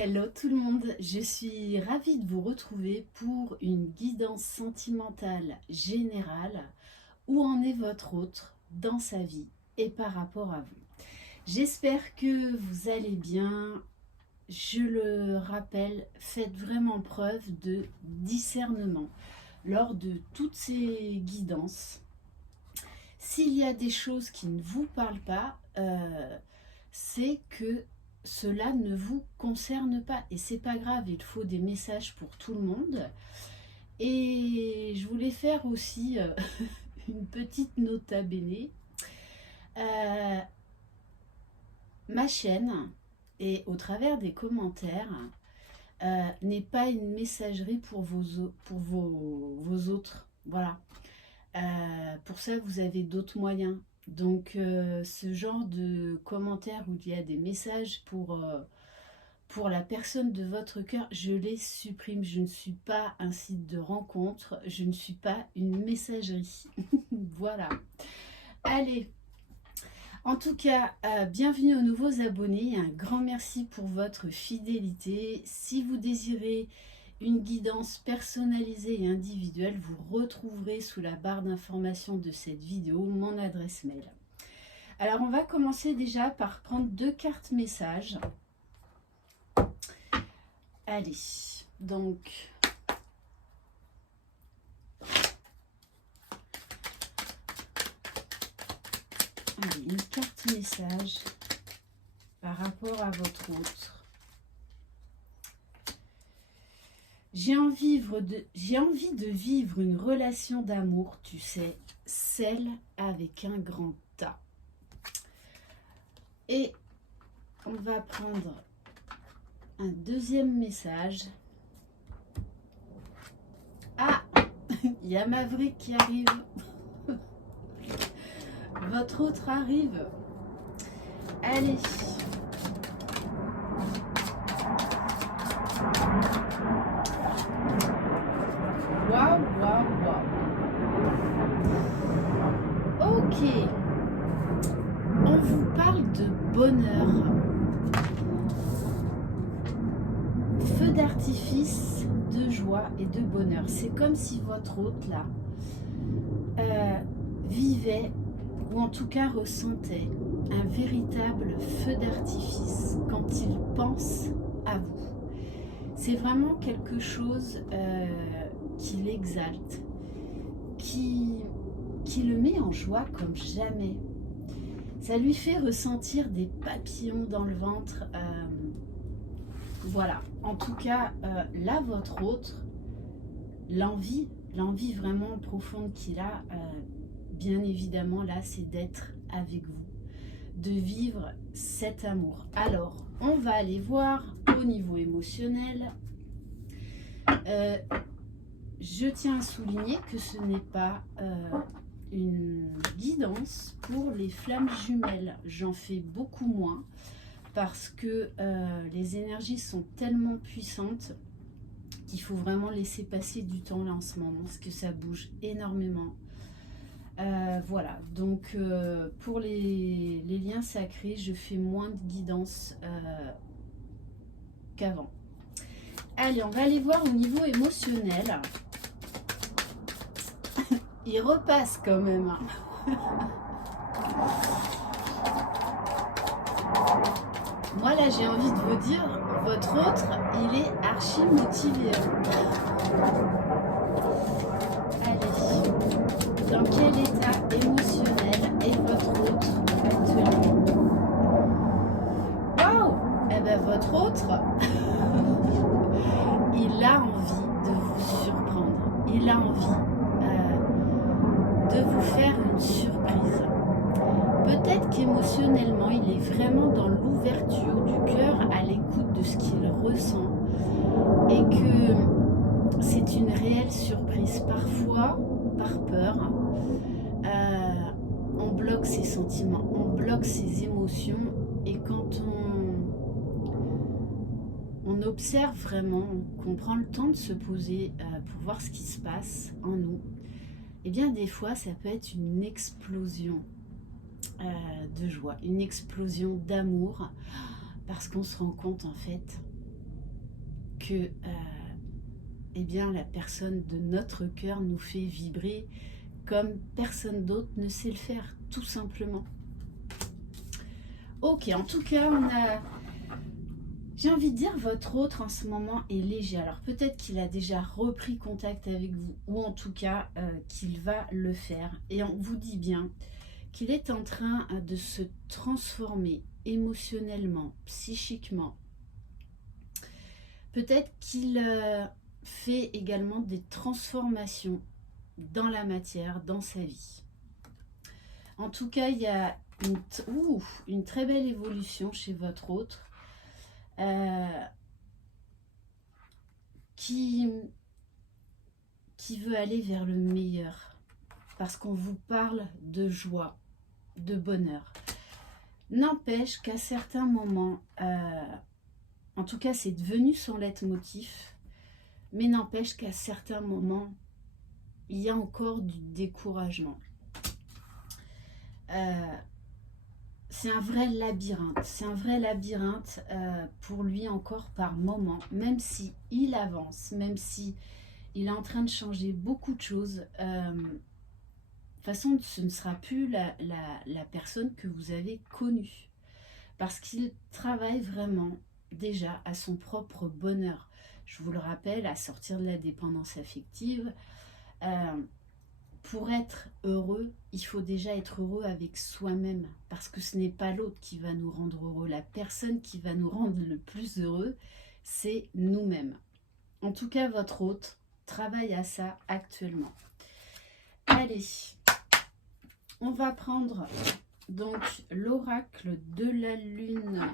Hello tout le monde, je suis ravie de vous retrouver pour une guidance sentimentale générale. Où en est votre autre dans sa vie et par rapport à vous? J'espère que vous allez bien. Je le rappelle, faites vraiment preuve de discernement lors de toutes ces guidances. S'il y a des choses qui ne vous parlent pas, c'est que cela ne vous concerne pas. Et c'est pas grave, il faut des messages pour tout le monde. Et je voulais faire aussi une petite nota bene. Ma chaîne, et au travers des commentaires, n'est pas une messagerie pour vos autres. Voilà. Pour ça, vous avez d'autres moyens. Donc, ce genre de commentaires où il y a des messages pour la personne de votre cœur, je les supprime. Je ne suis pas un site de rencontre, je ne suis pas une messagerie. Voilà. Allez. En tout cas, bienvenue aux nouveaux abonnés. Un grand merci pour votre fidélité. Si vous désirez une guidance personnalisée et individuelle, vous retrouverez sous la barre d'information de cette vidéo mon adresse mail. Alors, on va commencer déjà par prendre 2 cartes messages. Allez, donc... Allez, une carte message par rapport à votre autre. J'ai envie de vivre une relation d'amour, tu sais, celle avec un grand A. Et on va prendre un deuxième message. Ah, il y a Maverick qui arrive. Votre autre arrive. Allez. Waouh, waouh, waouh. Ok. On vous parle de bonheur. Feu d'artifice, de joie et de bonheur. C'est comme si votre hôte là vivait, ou en tout cas ressentait, un véritable feu d'artifice quand il pense à vous. C'est vraiment quelque chose qui l'exalte, qui le met en joie comme jamais. Ça lui fait ressentir des papillons dans le ventre. Voilà, en tout cas, là, votre autre, l'envie vraiment profonde qu'il a, bien évidemment, là, c'est d'être avec vous, de vivre cet amour. Alors, on va aller voir au niveau émotionnel. Je tiens à souligner que ce n'est pas une guidance pour les flammes jumelles. J'en fais beaucoup moins parce que les énergies sont tellement puissantes qu'il faut vraiment laisser passer du temps là en ce moment, parce que ça bouge énormément. Voilà, donc pour les liens sacrés, je fais moins de guidance qu'avant. Allez, on va aller voir au niveau émotionnel. Il repasse quand même. Moi là, j'ai envie de vous dire, votre autre, il est archi motivé. Allez, dans quel état émotionnel est votre autre actuellement? Waouh! Eh bien, votre autre, il a envie de vous surprendre. Il a envie de vous faire une surprise. Peut-être qu'émotionnellement, il est vraiment dans l'ouverture du cœur, à l'écoute de ce qu'il ressent, et que c'est une réelle surprise. Parfois, par peur, on bloque ses sentiments, on bloque ses émotions, et quand on observe vraiment, qu'on prend le temps de se poser pour voir ce qui se passe en nous, et bien des fois, ça peut être une explosion de joie, une explosion d'amour, parce qu'on se rend compte en fait que eh bien, la personne de notre cœur nous fait vibrer comme personne d'autre ne sait le faire, tout simplement. Ok, en tout cas, j'ai envie de dire, votre autre en ce moment est léger. Alors peut-être qu'il a déjà repris contact avec vous, ou en tout cas qu'il va le faire. Et on vous dit bien qu'il est en train de se transformer émotionnellement, psychiquement. Peut-être qu'il fait également des transformations dans la matière, dans sa vie. En tout cas, il y a une très belle évolution chez votre autre qui veut aller vers le meilleur parce qu'on vous parle de joie, de bonheur. N'empêche qu'à certains moments, en tout cas c'est devenu son leitmotiv, mais n'empêche qu'à certains moments, il y a encore du découragement. C'est un vrai labyrinthe pour lui encore par moment, même si il avance, même si il est en train de changer beaucoup de choses. De toute façon, ce ne sera plus la personne que vous avez connue, parce qu'il travaille vraiment déjà à son propre bonheur. Je vous le rappelle, à sortir de la dépendance affective. Pour être heureux, il faut déjà être heureux avec soi-même, parce que ce n'est pas l'autre qui va nous rendre heureux. La personne qui va nous rendre le plus heureux, c'est nous-mêmes. En tout cas, votre hôte travaille à ça actuellement. Allez, on va prendre donc l'oracle de la lune,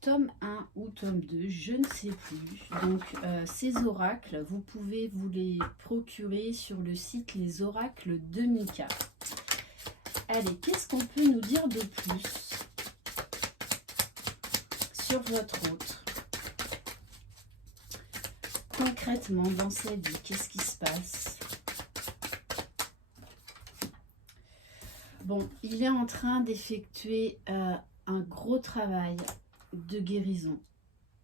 tome 1 ou tome 2, je ne sais plus. Donc ces oracles, vous pouvez vous les procurer sur le site Les Oracles de Mika. Allez, qu'est-ce qu'on peut nous dire de plus sur votre hôte? Concrètement, dans sa vie, qu'est-ce qui se passe? Bon, il est en train d'effectuer un gros travail de guérison,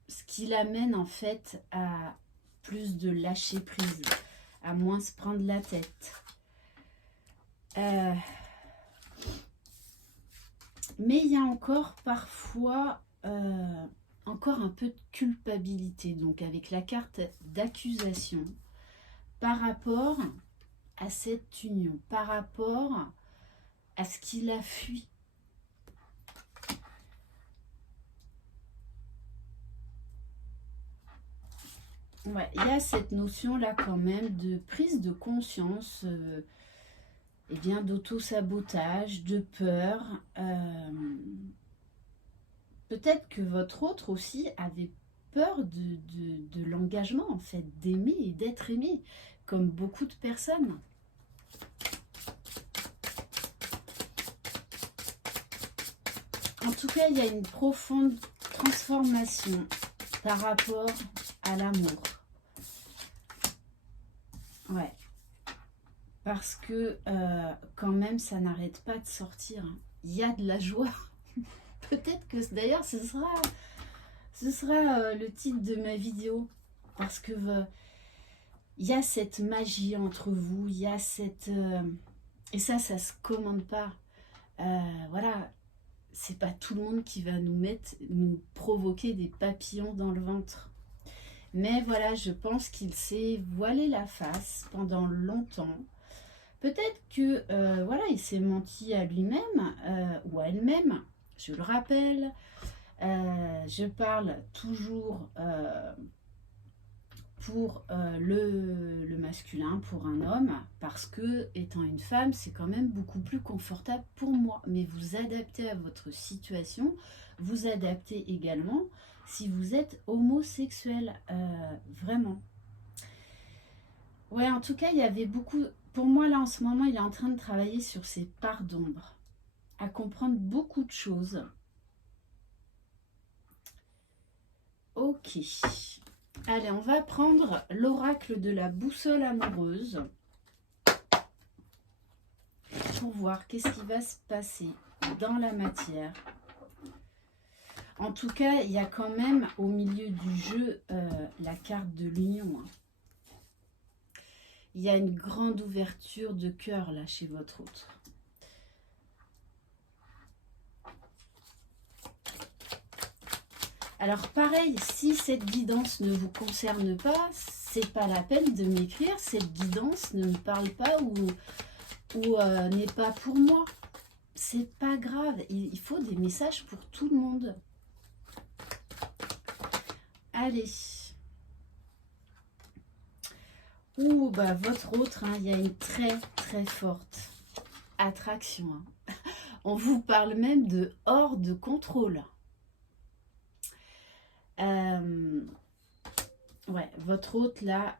ce qui l'amène en fait à plus de lâcher prise, à moins se prendre la tête. Mais il y a encore parfois encore un peu de culpabilité, donc avec la carte d'accusation par rapport à cette union, par rapport à ce qu'il a fui. Ouais, il y a cette notion-là quand même de prise de conscience, eh bien d'auto-sabotage, de peur. Peut-être que votre autre aussi avait peur de l'engagement, en fait, d'aimer et d'être aimé, comme beaucoup de personnes. En tout cas, il y a une profonde transformation par rapport à l'amour. Ouais. Parce que quand même, ça n'arrête pas de sortir. Il y a de la joie. Peut-être que d'ailleurs, ce sera le titre de ma vidéo. Parce que il y a cette magie entre vous. Il y a cette... et ça se commande pas. Voilà. C'est pas tout le monde qui va nous provoquer des papillons dans le ventre. Mais voilà, je pense qu'il s'est voilé la face pendant longtemps. Peut-être que voilà, il s'est menti à lui-même ou à elle-même. Je le rappelle, je parle toujours pour le masculin, pour un homme, parce que étant une femme, c'est quand même beaucoup plus confortable pour moi. Mais vous adaptez à votre situation, vous adaptez également si vous êtes homosexuel, vraiment. Ouais, en tout cas, il y avait beaucoup... Pour moi, là, en ce moment, il est en train de travailler sur ses parts d'ombre, à comprendre beaucoup de choses. Ok. Allez, on va prendre l'oracle de la boussole amoureuse pour voir qu'est-ce qui va se passer dans la matière. En tout cas, il y a quand même au milieu du jeu la carte de l'union. Hein. Il y a une grande ouverture de cœur là chez votre autre. Alors pareil, si cette guidance ne vous concerne pas, c'est pas la peine de m'écrire. Cette guidance ne me parle pas ou n'est pas pour moi. C'est pas grave. Il faut des messages pour tout le monde. Allez. Ouh, bah votre autre, hein, il y a une très très forte attraction. Hein. On vous parle même de hors de contrôle. Ouais, votre hôte là,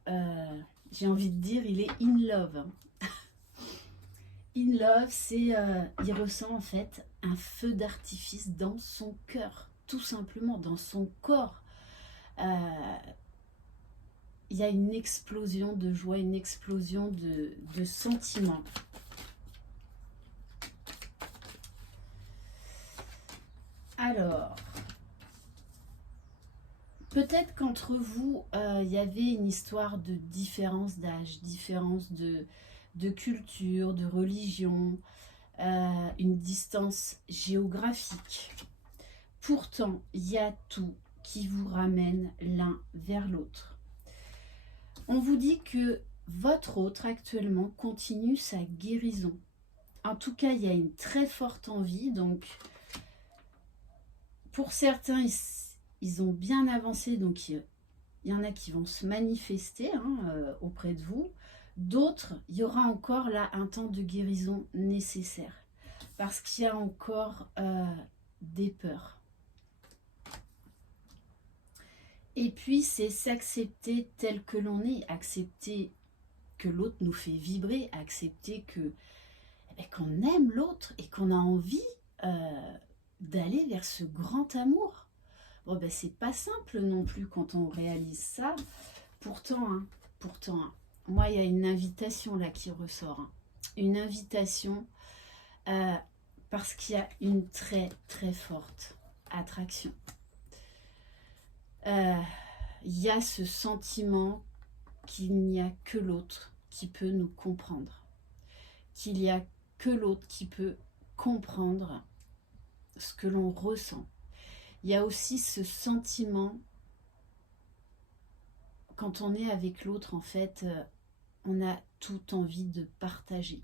j'ai envie de dire, il est in love. Hein. In love, c'est, il ressent en fait un feu d'artifice dans son cœur, tout simplement, dans son corps. Il y a une explosion de joie, une explosion de sentiments. Alors, peut-être qu'entre vous, il y avait une histoire de différence d'âge, différence de culture, de religion, une distance géographique. Pourtant, il y a tout qui vous ramène l'un vers l'autre. On vous dit que votre autre actuellement continue sa guérison. En tout cas, il y a une très forte envie. Donc, pour certains, ils ont bien avancé. Donc, il y en a qui vont se manifester auprès de vous. D'autres, il y aura encore là un temps de guérison nécessaire. Parce qu'il y a encore des peurs. Et puis, c'est s'accepter tel que l'on est, accepter que l'autre nous fait vibrer, accepter que qu'on aime l'autre et qu'on a envie d'aller vers ce grand amour. Bon, ben, c'est pas simple non plus quand on réalise ça. Pourtant, moi, il y a une invitation là qui ressort. Hein. Une invitation parce qu'il y a une très, très forte attraction. Il y a ce sentiment qu'il n'y a que l'autre qui peut nous comprendre, qu'il n'y a que l'autre qui peut comprendre ce que l'on ressent. Il y a aussi ce sentiment, quand on est avec l'autre, en fait, on a toute envie de partager.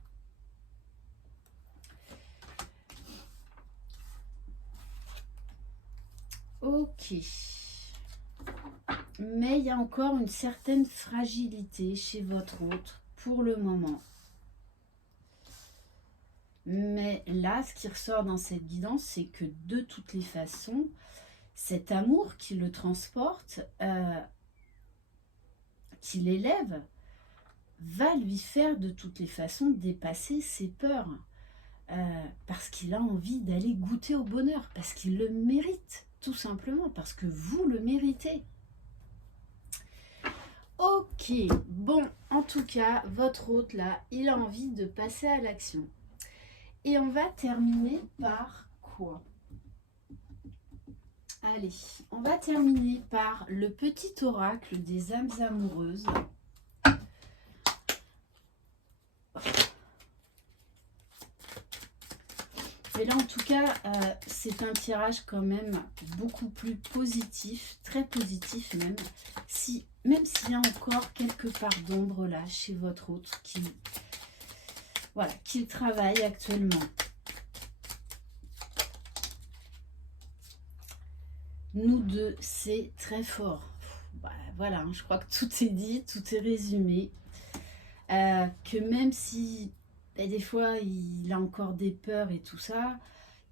Ok. Mais il y a encore une certaine fragilité chez votre autre pour le moment. Mais là, ce qui ressort dans cette guidance, c'est que de toutes les façons, cet amour qui le transporte, qui l'élève, va lui faire de toutes les façons dépasser ses peurs. Parce qu'il a envie d'aller goûter au bonheur, parce qu'il le mérite, tout simplement, parce que vous le méritez. Ok, bon, en tout cas, votre hôte là, il a envie de passer à l'action. Et on va terminer par quoi? Allez, on va terminer par le petit oracle des âmes amoureuses. Et là, en tout cas, c'est un tirage quand même beaucoup plus positif, très positif même, même s'il y a encore quelques parts d'ombre là chez votre autre qui travaille actuellement. Nous deux, c'est très fort. Bah, voilà, je crois que tout est dit, tout est résumé. Que même si des fois il a encore des peurs et tout ça,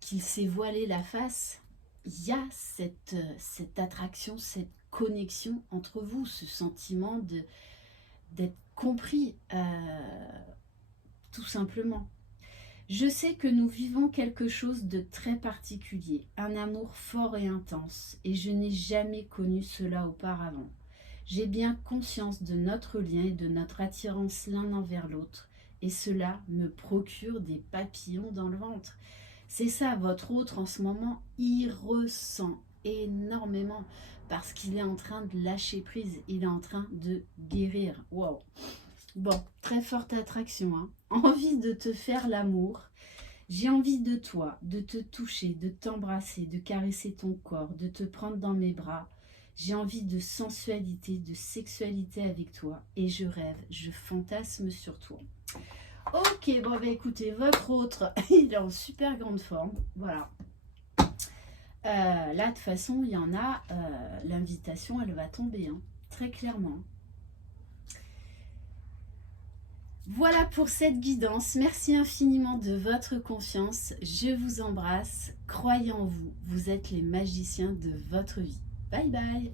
qu'il s'est voilé la face, il y a cette attraction, cette connexion entre vous, ce sentiment d'être compris, tout simplement. Je sais que nous vivons quelque chose de très particulier, un amour fort et intense, et je n'ai jamais connu cela auparavant. J'ai bien conscience de notre lien et de notre attirance l'un envers l'autre, et cela me procure des papillons dans le ventre. C'est ça, votre autre en ce moment, il ressent énormément parce qu'il est en train de lâcher prise, il est en train de guérir. Wow. Bon, très forte attraction, hein. Envie de te faire l'amour. J'ai envie de toi, de te toucher, de t'embrasser, de caresser ton corps, de te prendre dans mes bras. J'ai envie de sensualité, de sexualité avec toi. Et je rêve, je fantasme sur toi. Ok, bon, bah écoutez, votre autre, il est en super grande forme. Voilà. Là, de toute façon, il y en a, l'invitation, elle va tomber, hein, très clairement. Voilà pour cette guidance. Merci infiniment de votre confiance. Je vous embrasse. Croyez en vous. Vous êtes les magiciens de votre vie. Bye bye.